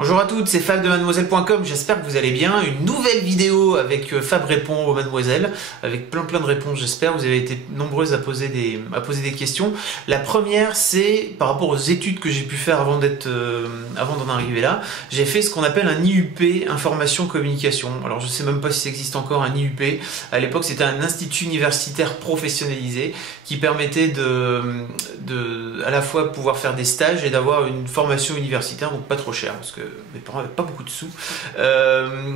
Bonjour à toutes, c'est Fab de mademoiselle.com, j'espère que vous allez bien. Une nouvelle vidéo avec Fab répond aux mademoiselles, avec plein de réponses j'espère. Vous avez été nombreuses à poser des questions. La première, c'est par rapport aux études que j'ai pu faire avant d'en arriver là. J'ai fait ce qu'on appelle un IUP, Information Communication. Alors je sais même pas si ça existe encore un IUP. À l'époque c'était un institut universitaire professionnalisé qui permettait à la fois pouvoir faire des stages et d'avoir une formation universitaire, donc pas trop cher, parce que mes parents n'avaient pas beaucoup de sous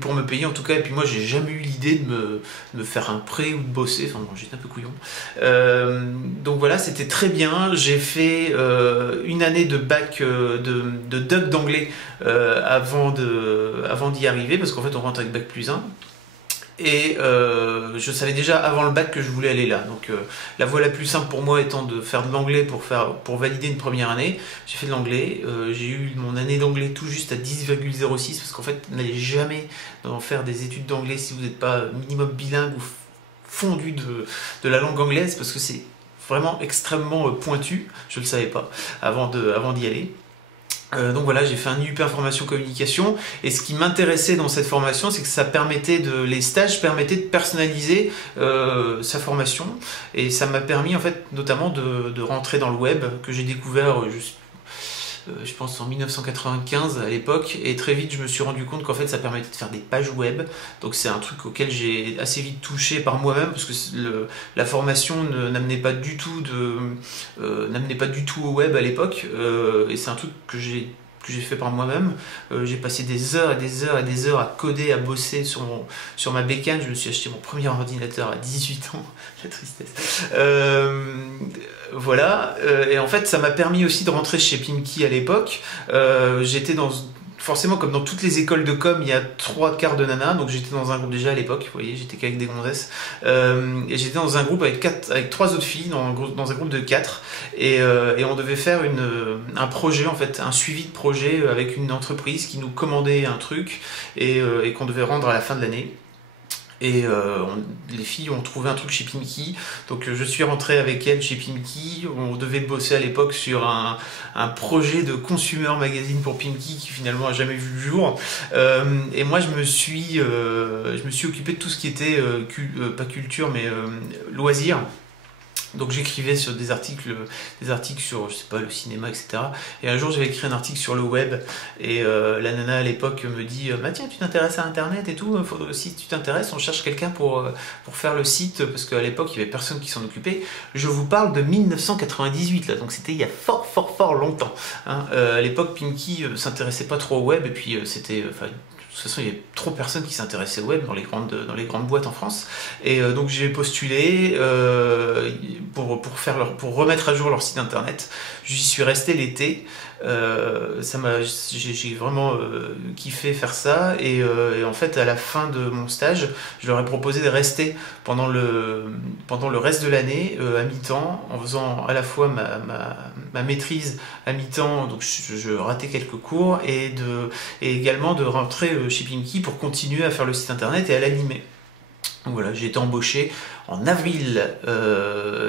pour me payer en tout cas, et puis moi j'ai jamais eu l'idée de me faire un prêt ou de bosser, enfin bon, j'étais un peu couillon. Donc voilà, c'était très bien. J'ai fait une année de bac de doc d'anglais avant d'y arriver, parce qu'en fait on rentre avec bac plus 1. Et je savais déjà avant le bac que je voulais aller là. Donc la voie la plus simple pour moi étant de faire de l'anglais pour valider une première année. J'ai fait de l'anglais, j'ai eu mon année d'anglais tout juste à 10,06 parce qu'en fait n'allez jamais faire des études d'anglais si vous n'êtes pas minimum bilingue ou fondu de la langue anglaise, parce que c'est vraiment extrêmement pointu. Je ne le savais pas avant d'y aller. Donc voilà, j'ai fait un IUP Information Communication, et ce qui m'intéressait dans cette formation, c'est que les stages permettaient de personnaliser sa formation, et ça m'a permis en fait notamment de rentrer dans le web que j'ai découvert je pense en 1995 à l'époque, et très vite je me suis rendu compte qu'en fait ça permettait de faire des pages web. Donc c'est un truc auquel j'ai assez vite touché par moi-même, parce que la formation n'amenait pas du tout au web à l'époque, et c'est un truc que j'ai fait par moi-même. J'ai passé des heures et des heures et des heures à coder, à bosser sur ma bécane. Je me suis acheté mon premier ordinateur à 18 ans, la tristesse. Voilà, et en fait ça m'a permis aussi de rentrer chez Pimkie à l'époque. J'étais forcément, comme dans toutes les écoles de com, il y a 3 quarts de nanas, donc j'étais dans un groupe déjà à l'époque, vous voyez, j'étais qu'avec des gonzesses, et j'étais dans un groupe avec 3 autres filles, dans un groupe de 4, et on devait faire un projet, en fait, un suivi de projet avec une entreprise qui nous commandait un truc, et qu'on devait rendre à la fin de l'année. Et les filles ont trouvé un truc chez Pimkie, donc je suis rentré avec elles chez Pimkie. On devait bosser à l'époque sur un projet de consumer magazine pour Pimkie qui finalement a jamais vu le jour. Et moi je me suis occupé de tout ce qui était pas culture mais loisirs. Donc j'écrivais sur des articles sur, je sais pas, le cinéma, etc. Et un jour j'avais écrit un article sur le web, et la nana à l'époque me dit bah tiens, tu t'intéresses à internet et tout, si tu t'intéresses, on cherche quelqu'un pour faire le site, parce qu'à l'époque il y avait personne qui s'en occupait. Je vous parle de 1998 là, donc c'était il y a fort longtemps, hein. À l'époque Pimkie s'intéressait pas trop au web, et puis c'était... de toute façon, il y avait trop de personnes qui s'intéressaient au web dans les grandes boîtes en France. Et donc j'ai postulé pour remettre à jour leur site internet. J'y suis resté l'été. J'ai vraiment kiffé faire ça. Et en fait, à la fin de mon stage, je leur ai proposé de rester pendant le reste de l'année à mi-temps, en faisant à la fois ma maîtrise à mi-temps, donc je ratais quelques cours, et également de rentrer chez Pimkie pour continuer à faire le site internet et à l'animer. Donc voilà, j'ai été embauché en avril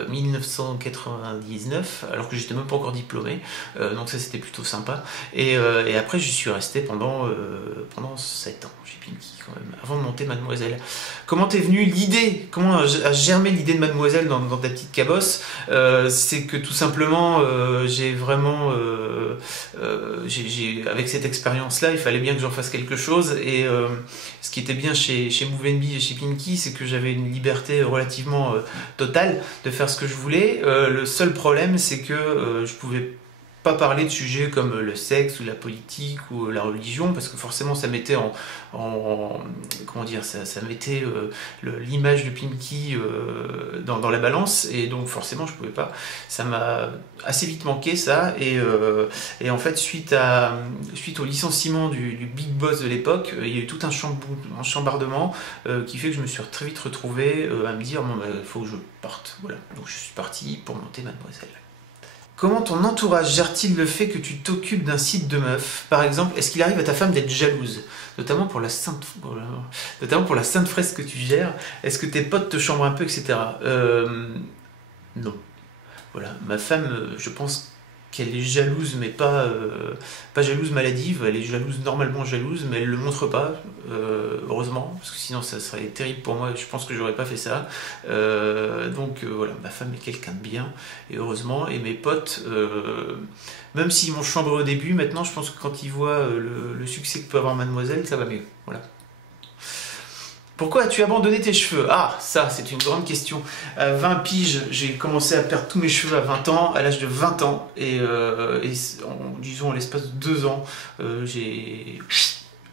1999, alors que j'étais même pas encore diplômé, donc ça c'était plutôt sympa. Et après j'y suis resté pendant 7 ans chez Pimkie quand même, avant de monter Mademoiselle. Comment t'es venue l'idée? Comment a germé l'idée de Mademoiselle dans ta petite cabosse? C'est que tout simplement j'ai vraiment avec cette expérience là, il fallait bien que j'en fasse quelque chose, et ce qui était bien chez Move&Be et chez Pimkie, c'est que j'avais une liberté relativement totale de faire ce que je voulais. Le seul problème, c'est que je pouvais pas parler de sujets comme le sexe ou la politique ou la religion, parce que forcément ça mettait comment dire, ça mettait l'image de Pimkie dans la balance, et donc forcément je pouvais pas. Ça m'a assez vite manqué ça, et en fait suite au licenciement du big boss de l'époque, il y a eu tout un chambardement qui fait que je me suis très vite retrouvé à me dire bon, bah, faut que je parte. Voilà, donc je suis parti pour monter Mademoiselle. Comment ton entourage gère-t-il le fait que tu t'occupes d'un site de meuf? Par exemple, est-ce qu'il arrive à ta femme d'être jalouse, notamment pour la sainte fraise que tu gères? Est-ce que tes potes te chambrent un peu, etc. Non. Voilà, ma femme, je pense qu'elle est jalouse, mais pas jalouse maladive, elle est jalouse, normalement jalouse, mais elle le montre pas, heureusement, parce que sinon ça serait terrible pour moi, je pense que j'aurais pas fait ça. Donc voilà, ma femme est quelqu'un de bien, et heureusement, et mes potes, même s'ils m'ont chambré au début, maintenant je pense que quand ils voient le succès que peut avoir Mademoiselle, ça va mieux. Voilà. Pourquoi as-tu abandonné tes cheveux? Ah, ça, c'est une grande question. À 20 piges, j'ai commencé à perdre tous mes cheveux à 20 ans, à l'âge de 20 ans. Et disons, en l'espace de 2 ans, j'ai...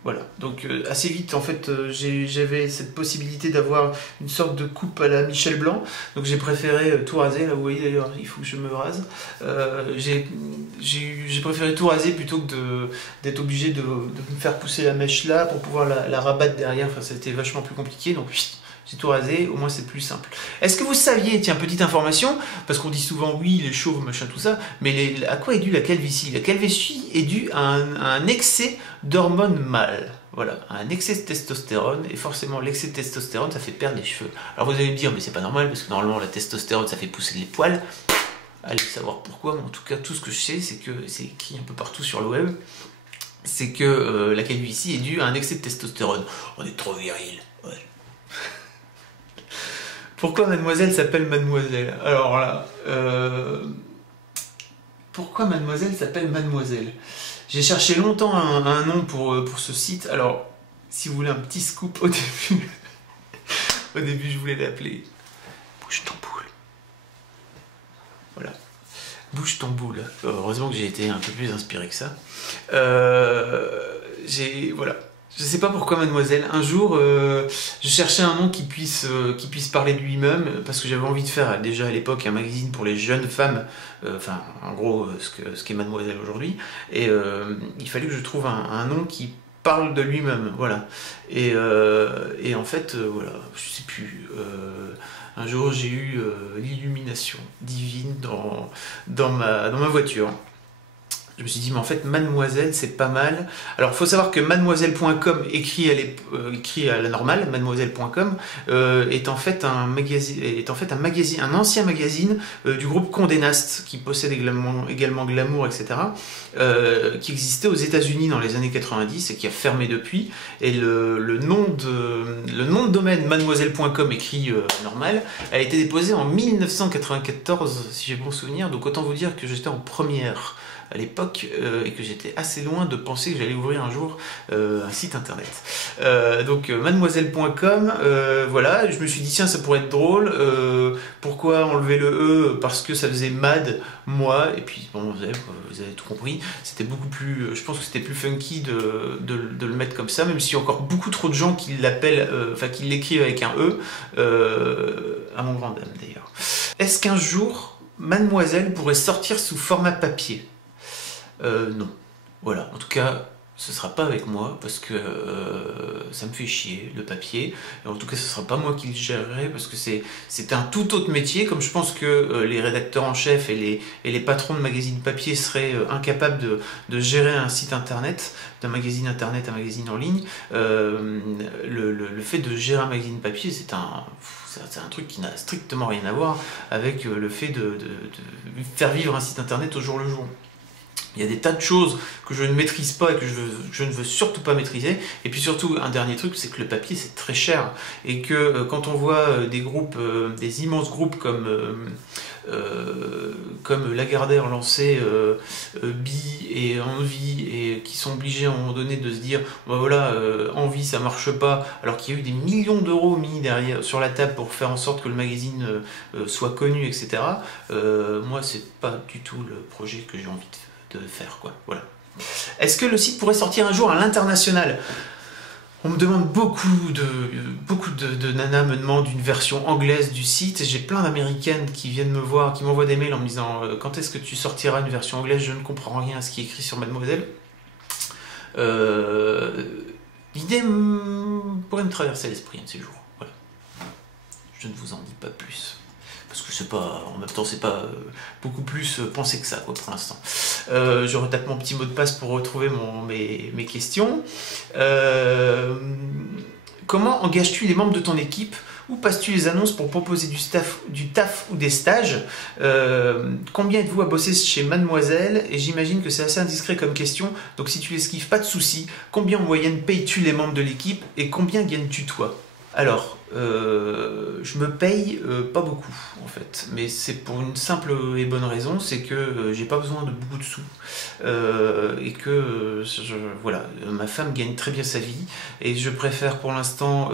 Voilà, donc assez vite en fait j'avais cette possibilité d'avoir une sorte de coupe à la Michel Blanc, donc j'ai préféré tout raser, là vous voyez d'ailleurs il faut que je me rase, j'ai préféré tout raser plutôt que d'être obligé de me faire pousser la mèche là pour pouvoir la rabattre derrière, enfin c'était vachement plus compliqué, donc j'ai tout rasé, au moins c'est plus simple. Est-ce que vous saviez, tiens, petite information, parce qu'on dit souvent oui, les chauves, machin, tout ça, mais à quoi est due la calvitie? La calvitie est due à un excès d'hormones mâles. Voilà, un excès de testostérone, et forcément l'excès de testostérone, ça fait perdre les cheveux. Alors vous allez me dire, mais c'est pas normal, parce que normalement la testostérone, ça fait pousser les poils. Allez savoir pourquoi, mais en tout cas, tout ce que je sais, c'est que c'est écrit un peu partout sur le web, c'est que la calvitie est due à un excès de testostérone. On est trop viril. Ouais. Pourquoi Mademoiselle s'appelle Mademoiselle? Alors là, pourquoi Mademoiselle s'appelle Mademoiselle? J'ai cherché longtemps un nom pour ce site. Alors, si vous voulez un petit scoop au début, au début je voulais l'appeler Bouge ton boule. Voilà, Bouge ton boule. Heureusement que j'ai été un peu plus inspiré que ça. Voilà. Je sais pas pourquoi Mademoiselle. Un jour, je cherchais un nom qui puisse parler de lui-même, parce que j'avais envie de faire déjà à l'époque un magazine pour les jeunes femmes, enfin en gros ce qu'est Mademoiselle aujourd'hui, et il fallait que je trouve un nom qui parle de lui-même, voilà. Et en fait, voilà, je sais plus. Un jour, j'ai eu l'illumination divine dans ma voiture. Je me suis dit, mais en fait, Mademoiselle, c'est pas mal. Alors, il faut savoir que mademoiselle.com, écrit à la normale, mademoiselle.com, est en fait un magazine, un ancien magazine du groupe Condé Nast, qui possède également Glamour, etc., qui existait aux États-Unis dans les années 90 et qui a fermé depuis. Et le nom de domaine mademoiselle.com, écrit normal, a été déposé en 1994, si j'ai bon souvenir. Donc, autant vous dire que j'étais en première à l'époque et que j'étais assez loin de penser que j'allais ouvrir un jour un site internet. Donc mademoiselle.com, voilà, je me suis dit tiens ça pourrait être drôle, pourquoi enlever le E? Parce que ça faisait mad, moi, et puis bon vous avez tout compris, c'était beaucoup plus, je pense que c'était plus funky de le mettre comme ça, même s'il y a encore beaucoup trop de gens qui l'appellent, enfin qui l'écrivent avec un E, à mon grand dame d'ailleurs. Est-ce qu'un jour Mademoiselle pourrait sortir sous format papier? Non. Voilà, en tout cas, ce sera pas avec moi parce que ça me fait chier le papier. Et en tout cas, ce sera pas moi qui le gérerai parce que c'est un tout autre métier. Comme je pense que les rédacteurs en chef et les patrons de magazines papier seraient incapables de gérer un site internet, d'un magazine internet à un magazine en ligne, le fait de gérer un magazine papier, c'est un truc qui n'a strictement rien à voir avec le fait de faire vivre un site internet au jour le jour. Il y a des tas de choses que je ne maîtrise pas et que je ne veux surtout pas maîtriser. Et puis surtout, un dernier truc, c'est que le papier, c'est très cher. Et que quand on voit des groupes, des immenses groupes comme Lagardère lancer Bi et Envie, et qui sont obligés à un moment donné de se dire, bah voilà, Envie, ça marche pas, alors qu'il y a eu des millions d'euros mis derrière, sur la table pour faire en sorte que le magazine soit connu, etc. Moi, c'est pas du tout le projet que j'ai envie de faire, quoi. Voilà. Est-ce que le site pourrait sortir un jour à l'international? On me demande beaucoup de nanas me demandent une version anglaise du site. J'ai plein d'américaines qui viennent me voir, qui m'envoient des mails en me disant quand est-ce que tu sortiras une version anglaise? Je ne comprends rien à ce qui est écrit sur Mademoiselle. L'idée pourrait me traverser l'esprit un de ces jours. Voilà. Je ne vous en dis pas plus. Parce que c'est pas, en même temps, c'est pas beaucoup plus pensé que ça, quoi, pour l'instant. Je retape mon petit mot de passe pour retrouver mes questions. Comment engages-tu les membres de ton équipe Où passes-tu les annonces pour proposer du taf ou des stages? Combien êtes-vous à bosser chez Mademoiselle? Et j'imagine que c'est assez indiscret comme question, donc si tu l'esquives, pas de souci. Combien en moyenne payes-tu les membres de l'équipe et combien gagnes-tu toi? Alors, je me paye pas beaucoup en fait, mais c'est pour une simple et bonne raison, c'est que j'ai pas besoin de beaucoup de sous et que voilà, ma femme gagne très bien sa vie et je préfère pour l'instant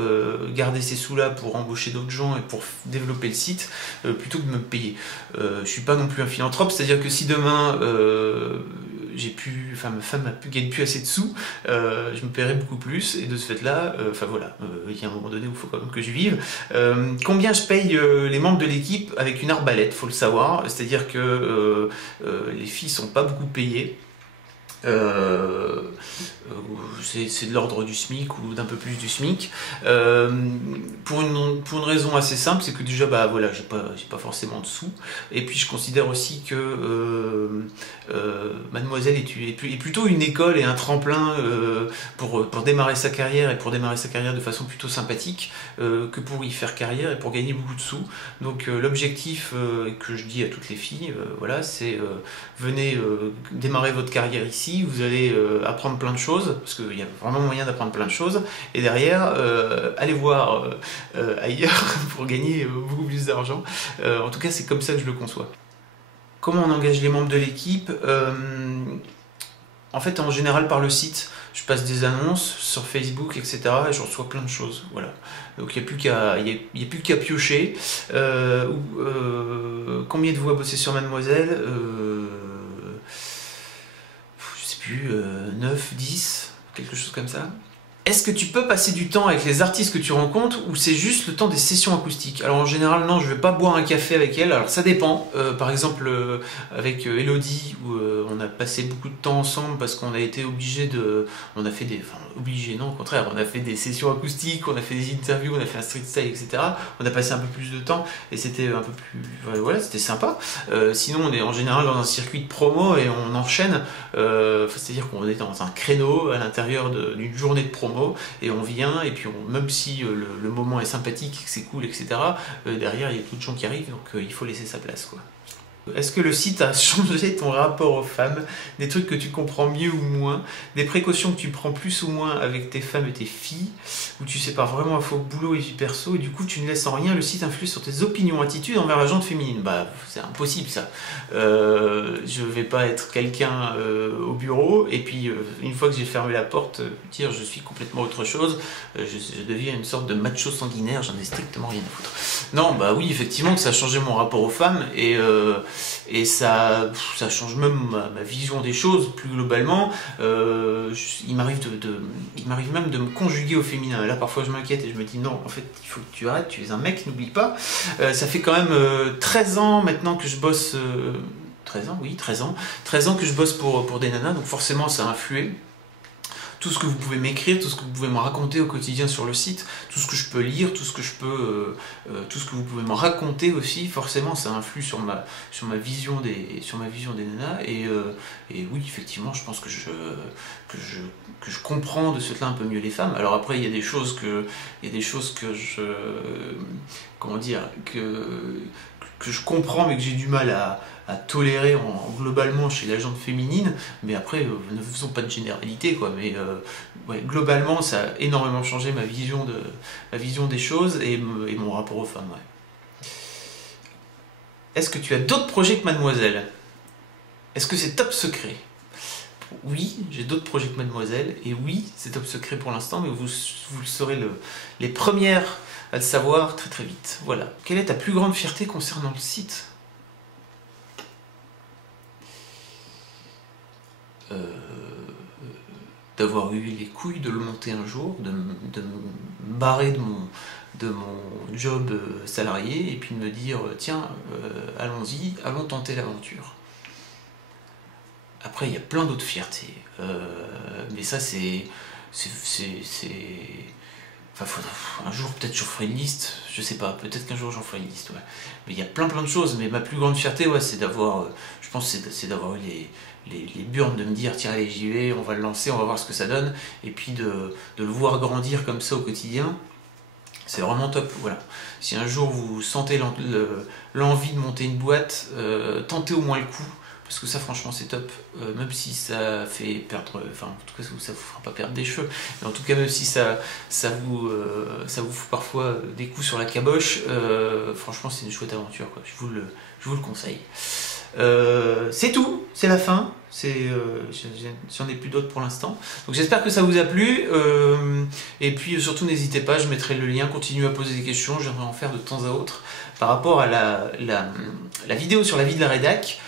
garder ces sous-là pour embaucher d'autres gens et pour développer le site plutôt que de me payer. Je suis pas non plus un philanthrope, c'est-à-dire que si demain ma femme gagne plus assez de sous, je me paierai beaucoup plus et de ce fait-là, voilà, il y a un moment donné où il faut quand même que je vive. Combien je paye les membres de l'équipe avec une arbalète, faut le savoir, c'est-à-dire que les filles sont pas beaucoup payées. C'est de l'ordre du SMIC ou d'un peu plus du SMIC pour une raison assez simple, c'est que déjà voilà, j'ai pas forcément de sous et puis je considère aussi que Mademoiselle est plutôt une école et un tremplin pour démarrer sa carrière et pour démarrer sa carrière de façon plutôt sympathique que pour y faire carrière et pour gagner beaucoup de sous. Donc l'objectif que je dis à toutes les filles, voilà, c'est venez démarrer votre carrière ici. Vous allez apprendre plein de choses, parce qu'il y a vraiment moyen d'apprendre plein de choses, et derrière, allez voir ailleurs pour gagner beaucoup plus d'argent. En tout cas, c'est comme ça que je le conçois. Comment on engage les membres de l'équipe? En fait, en général, par le site, je passe des annonces sur Facebook, etc. et je reçois plein de choses. Voilà. Donc, il n'y a plus qu'à piocher. Combien de vous à bosser sur Mademoiselle? 9, 10, quelque chose comme ça. Est-ce que tu peux passer du temps avec les artistes que tu rencontres ou c'est juste le temps des sessions acoustiques? Alors en général non, je vais pas boire un café avec elle, alors ça dépend. Par exemple avec Elodie où on a passé beaucoup de temps ensemble parce qu'on a été obligé de... On a fait des... Enfin obligé non, au contraire, on a fait des sessions acoustiques, on a fait des interviews, on a fait un street style, etc. On a passé un peu plus de temps et c'était un peu plus... Voilà, c'était sympa. Sinon on est en général dans un circuit de promo et on enchaîne. C'est-à-dire qu'on est dans un créneau à l'intérieur d'une journée de promo et on vient et puis même si le moment est sympathique, que c'est cool, etc. Derrière il y a d'autres gens qui arrivent donc il faut laisser sa place quoi. Est-ce que le site a changé ton rapport aux femmes? Des trucs que tu comprends mieux ou moins? Des précautions que tu prends plus ou moins avec tes femmes et tes filles? Où tu sépares vraiment un faux boulot et vie perso et du coup tu ne laisses en rien le site influer sur tes opinions, attitudes envers la gente féminine? C'est impossible ça. Je vais pas être quelqu'un au bureau et puis une fois que j'ai fermé la porte, dire je suis complètement autre chose. Je deviens une sorte de macho sanguinaire, j'en ai strictement rien à foutre. Non, oui, effectivement que ça a changé mon rapport aux femmes et ça change même ma vision des choses plus globalement. Il m'arrive même de me conjuguer au féminin. Là parfois je m'inquiète et je me dis non, en fait il faut que tu arrêtes, tu es un mec, n'oublie pas. Ça fait quand même 13 ans maintenant que je bosse 13 ans, oui, 13 ans. 13 ans que je bosse pour des nanas, donc forcément ça a influé. Tout ce que vous pouvez m'écrire, tout ce que vous pouvez me raconter au quotidien sur le site, tout ce que je peux lire, tout ce que vous pouvez me raconter aussi, forcément ça influe sur ma vision des nanas et oui effectivement je pense que je comprends de ce fait-là un peu mieux les femmes. Alors après il y a des choses que je comment dire que je comprends mais que j'ai du mal à tolérer globalement chez la gente féminine, mais après ne faisons pas de généralité quoi, mais ouais, globalement ça a énormément changé ma vision des choses et mon rapport aux femmes. Ouais. Est-ce que tu as d'autres projets que Mademoiselle? Est-ce que c'est top secret? Oui, j'ai d'autres projets que Mademoiselle, et oui, c'est top secret pour l'instant, mais vous le serez les premières à le savoir très très vite. Voilà. Quelle est ta plus grande fierté concernant le site? D'avoir eu les couilles de le monter un jour, de me barrer de mon job salarié et puis de me dire tiens, allons-y, allons tenter l'aventure. Après il y a plein d'autres fiertés, mais ça c'est enfin, un jour peut-être j'en ferai une liste, je sais pas, peut-être qu'un jour j'en ferai une liste, ouais. Mais il y a plein de choses, mais ma plus grande fierté, ouais, c'est d'avoir, je pense, c'est d'avoir eu les burnes de me dire tiens allez j'y vais, on va le lancer, on va voir ce que ça donne, et puis de le voir grandir comme ça au quotidien, C'est vraiment top, voilà. Si un jour vous sentez l'envie de monter une boîte, tentez au moins le coup, parce que ça franchement c'est top, même si ça fait perdre, enfin en tout cas ça vous fera pas perdre des cheveux, mais en tout cas même si ça vous fout parfois des coups sur la caboche, franchement c'est une chouette aventure, quoi. Je vous le conseille. C'est tout, c'est la fin, j'en ai plus d'autres pour l'instant. Donc j'espère que ça vous a plu, et puis surtout n'hésitez pas, je mettrai le lien, continuez à poser des questions, j'aimerais en faire de temps à autre. Par rapport à la vidéo sur la vie de la rédac,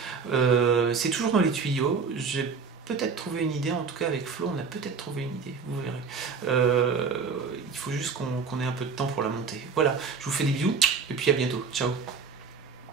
c'est toujours dans les tuyaux, j'ai peut-être trouvé une idée, en tout cas avec Flo on a peut-être trouvé une idée, vous verrez. Il faut juste qu'on ait un peu de temps pour la monter. Voilà, je vous fais des bisous, et puis à bientôt, ciao.